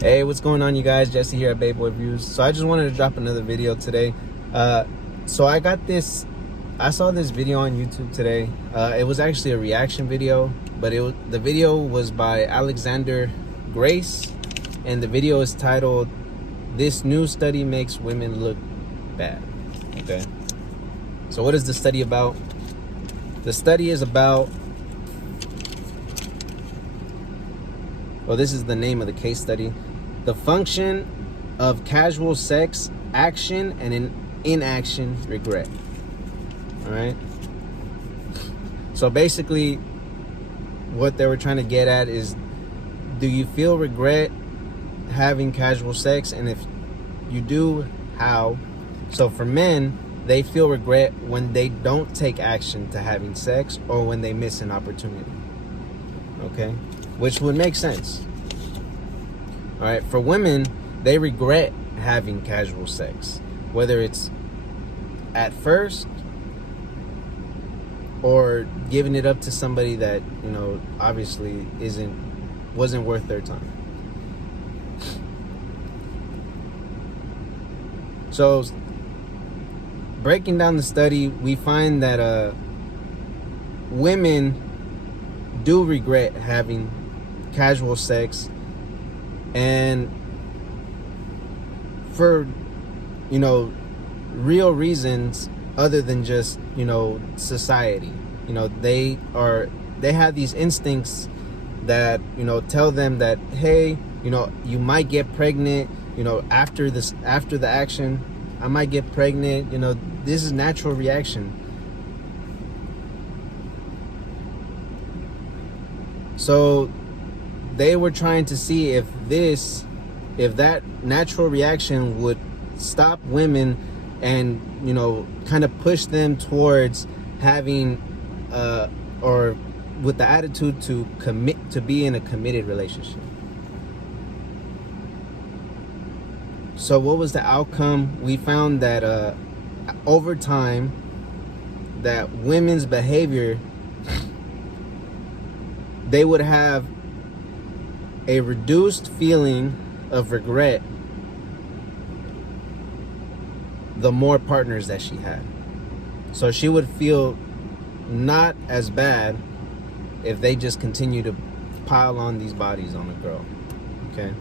Hey, what's going on, you guys? Jesse here at Bayboyviews. So I just wanted to drop another video today. So I saw this video on YouTube today. It was actually a reaction video, but the video was by Alexander Grace, and the video is titled, "This New Study Makes Women Look Bad." Okay. So what is the study about? The study is about, well, this is the name of the case study: the function of casual sex, action, and inaction, regret. All right. So basically, what they were trying to get at is, do you feel regret having casual sex? And if you do, how? So for men, they feel regret when they don't take action to having sex or when they miss an opportunity. Okay. Which would make sense. All right. For women, they regret having casual sex, whether it's at first or giving it up to somebody that, obviously wasn't worth their time. So breaking down the study, we find that women do regret having casual sex, and for real reasons other than just society. They have these instincts that tell them that, hey, you might get pregnant, after the action. I might get pregnant. This is natural reaction. So they were trying to see if that natural reaction would stop women and kind of push them towards having or with the attitude to commit, to be in a committed relationship. So what was the outcome? We found that over time, that women's behavior, they would have a reduced feeling of regret the more partners that she had. So she would feel not as bad if they just continue to pile on these bodies on a girl. Okay.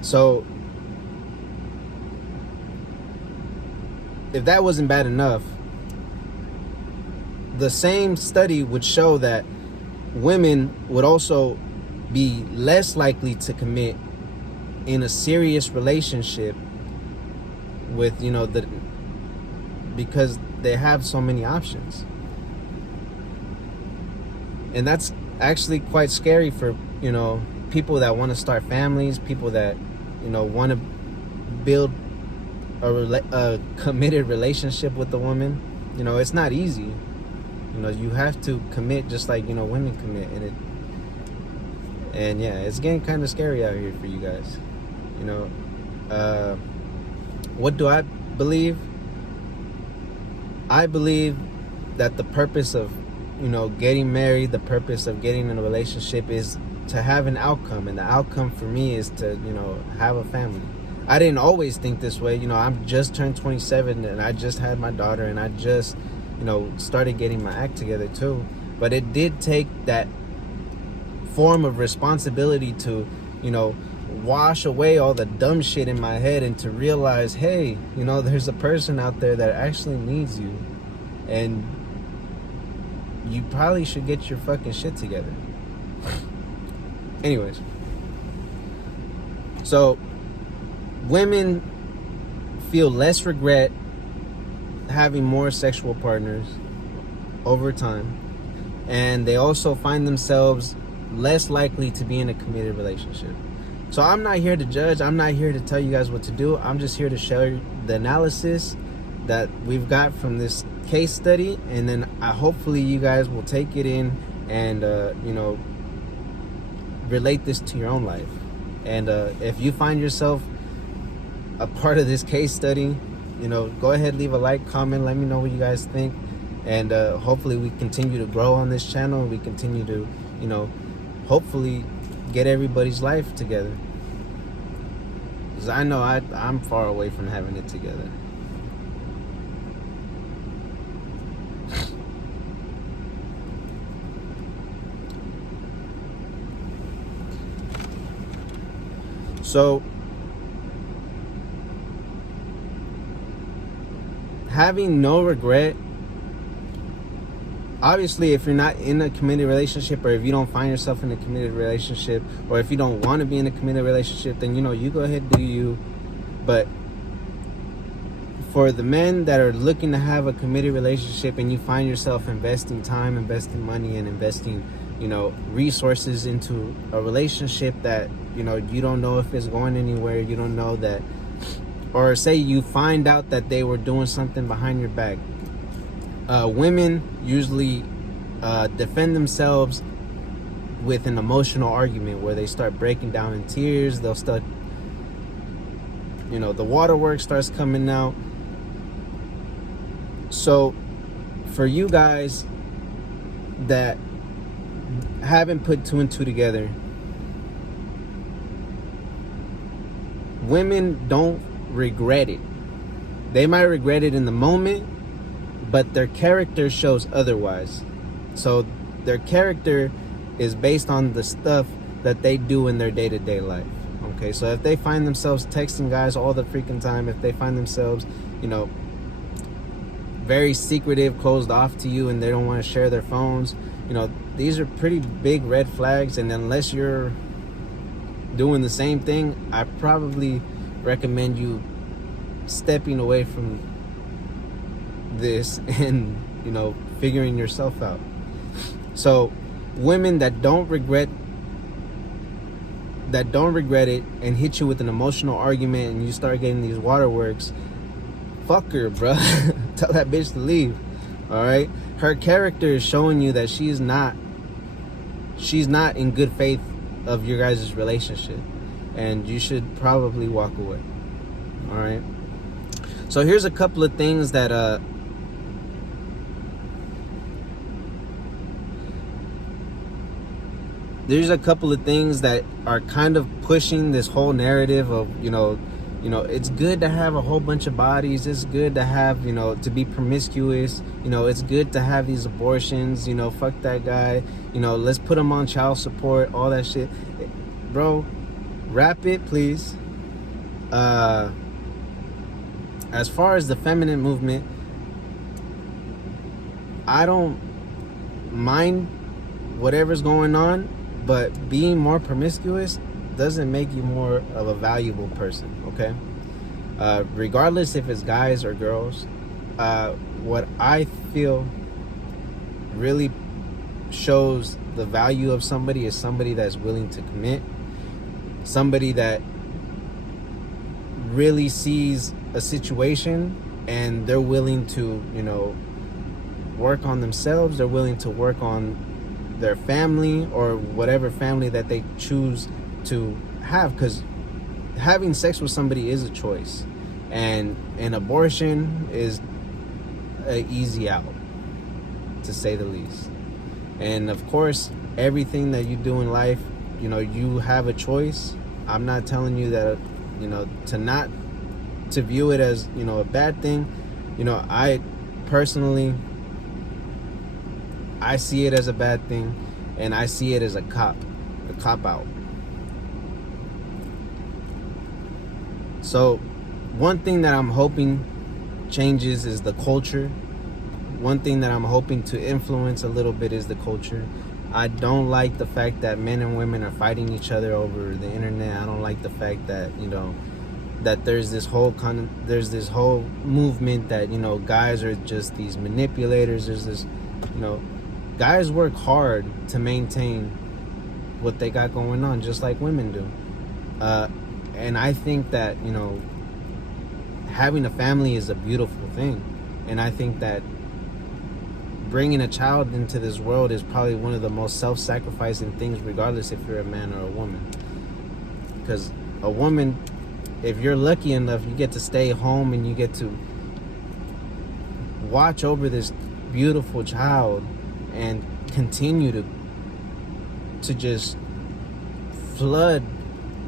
So if that wasn't bad enough, the same study would show that women would also be less likely to commit in a serious relationship with because they have so many options. And that's actually quite scary for people that want to start families, people that want to build a committed relationship with the woman. It's not easy. You have to commit just like women commit, and yeah, it's getting kind of scary out here for you guys. What do I believe? I believe that the purpose of getting married, the purpose of getting in a relationship is to have an outcome, and the outcome for me is to have a family. I didn't always think this way. I'm just turned 27, and I just had my daughter, and I just started getting my act together too. But it did take that form of responsibility to wash away all the dumb shit in my head, and to realize, hey, there's a person out there that actually needs you, and you probably should get your fucking shit together. Anyways, so women feel less regret having more sexual partners over time, and they also find themselves less likely to be in a committed relationship. So I'm not here to judge. I'm not here to tell you guys what to do. I'm just here to share the analysis that we've got from this case study, and then hopefully you guys will take it in and relate this to your own life. And if you find yourself a part of this case study, go ahead, leave a like, comment, let me know what you guys think. And hopefully we continue to grow on this channel. We continue to, you know, hopefully get everybody's life together. Because I know I'm far away from having it together. So, having no regret, obviously, if you're not in a committed relationship, or if you don't find yourself in a committed relationship, or if you don't want to be in a committed relationship, then, you know, you go ahead, do you. But for the men that are looking to have a committed relationship, and you find yourself investing time, investing money, and investing, you know, resources into a relationship that, you know, you don't know if it's going anywhere, you don't know that, or say you find out that they were doing something behind your back. Women usually defend themselves with an emotional argument where they start breaking down in tears. They'll start, you know, the waterworks starts coming out. So for you guys that haven't put two and two together, women don't regret it. They might regret it in the moment, but their character shows otherwise. So their character is based on the stuff that they do in their day-to-day life. Okay, so if they find themselves texting guys all the freaking time, if they find themselves, you know, very secretive, closed off to you, and they don't want to share their phones, you know, these are pretty big red flags. And unless you're doing the same thing, I probably recommend you stepping away from this and, you know, figuring yourself out. So women that don't regret it and hit you with an emotional argument and you start getting these waterworks, fuck her, bro. Tell that bitch to leave. All right, her character is showing you that she's not in good faith of your guys' relationship, and you should probably walk away. All right, so here's a couple of things that there's a couple of things that are kind of pushing this whole narrative of, you know, it's good to have a whole bunch of bodies. It's good to have, you know, to be promiscuous. You know, it's good to have these abortions. You know, fuck that guy. You know, let's put him on child support, all that shit. Bro, wrap it, please. As far as the feminine movement, I don't mind whatever's going on, but being more promiscuous doesn't make you more of a valuable person, okay? Regardless if it's guys or girls, what I feel really shows the value of somebody is somebody that's willing to commit, somebody that really sees a situation and they're willing to, you know, work on themselves. They're willing to work on their family or whatever family that they choose to have, because having sex with somebody is a choice, and an abortion is an easy out, to say the least. And of course, everything that you do in life, you know, you have a choice. I'm not telling you that, you know, to view it as, you know, a bad thing. You know, I personally, I see it as a bad thing, and I see it as a cop out. So one thing that I'm hoping changes is the culture. One thing that I'm hoping to influence a little bit is the culture. I don't like the fact that men and women are fighting each other over the internet. I don't like the fact that, you know, that there's this whole movement that, you know, guys are just these manipulators. There's this, you know, guys work hard to maintain what they got going on, just like women do. And I think that, you know, having a family is a beautiful thing. And I think that bringing a child into this world is probably one of the most self-sacrificing things, regardless if you're a man or a woman. Because a woman, if you're lucky enough, you get to stay home and you get to watch over this beautiful child and continue to just flood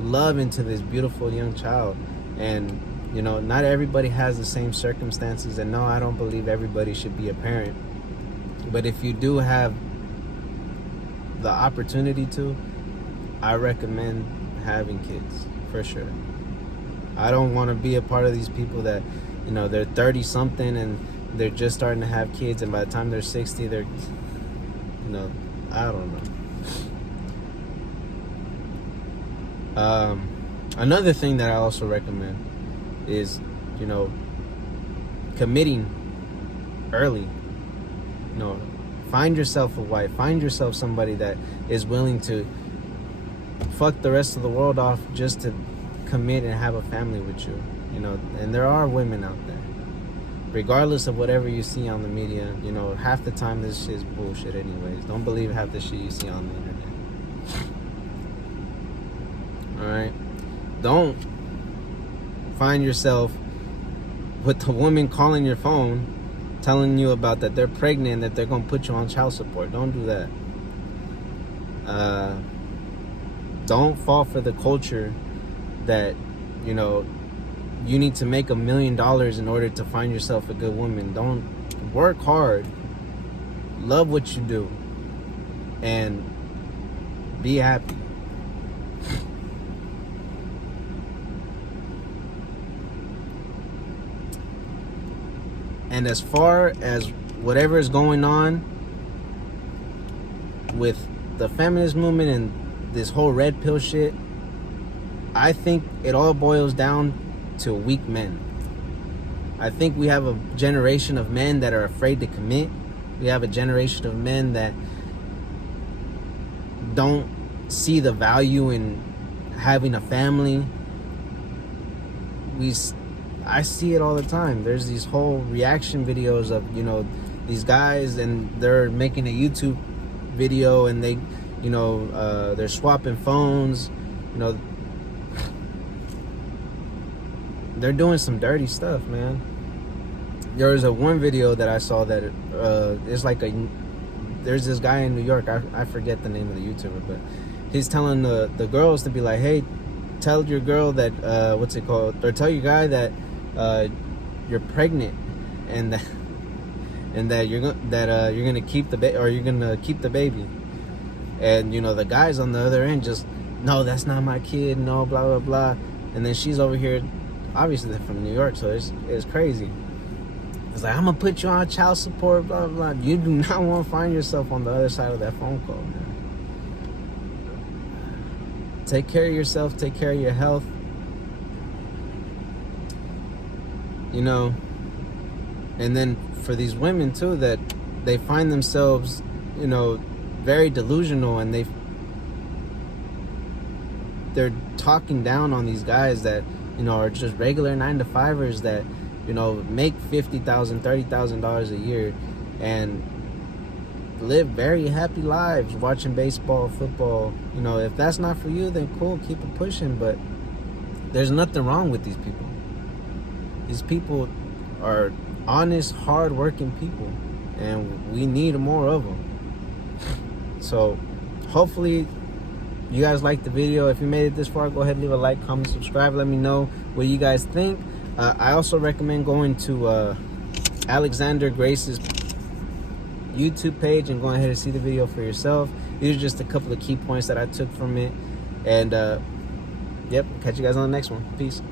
love into this beautiful young child. And you know, not everybody has the same circumstances, and no, I don't believe everybody should be a parent, but if you do have the opportunity to, I recommend having kids for sure. I don't want to be a part of these people that, you know, they're 30 something and they're just starting to have kids, and by the time they're 60 they're, you know, I don't know. Another thing that I also recommend is, you know, committing early. You know, find yourself a wife, find yourself somebody that is willing to fuck the rest of the world off just to commit and have a family with you. You know, and there are women out there, regardless of whatever you see on the media. You know, half the time this shit's bullshit anyways. Don't believe half the shit you see on the internet. All right, don't find yourself with the woman calling your phone telling you about that they're pregnant, that they're gonna put you on child support. Don't do that. Don't fall for the culture that, you know, you need to make $1 million in order to find yourself a good woman. Don't. Work hard, love what you do, and be happy. And as far as whatever is going on with the feminist movement and this whole red pill shit, I think it all boils down to weak men. I think we have a generation of men that are afraid to commit. We have a generation of men that don't see the value in having a family. I see it all the time. There's these whole reaction videos of, you know, these guys, and they're making a YouTube video, and they, you know, they're swapping phones, you know, they're doing some dirty stuff, man. There was one video that I saw that it's like there's this guy in New York, I forget the name of the YouTuber, but he's telling the girls to be like, hey, tell your girl that what's it called, or tell your guy that you're pregnant, and that you're gonna keep the baby. And you know, the guys on the other end just, no, that's not my kid, no, blah blah blah. And then she's over here, obviously they're from New York, so it's crazy. It's like, I'm gonna put you on child support, blah blah. You do not want to find yourself on the other side of that phone call, man. Take care of yourself, take care of your health. You know, and then for these women too, that they find themselves, you know, very delusional, and they're talking down on these guys that, you know, are just regular 9-to-5ers that, you know, make $50,000, $30,000 a year and live very happy lives watching baseball, football. You know, if that's not for you, then cool, keep it pushing. But there's nothing wrong with these people. These people are honest, hard-working people, and we need more of them. So hopefully you guys liked the video. If you made it this far, go ahead and leave a like, comment, subscribe. Let me know what you guys think. I also recommend going to Alexander Grace's YouTube page and going ahead and see the video for yourself. These are just a couple of key points that I took from it. And yep, catch you guys on the next one. Peace.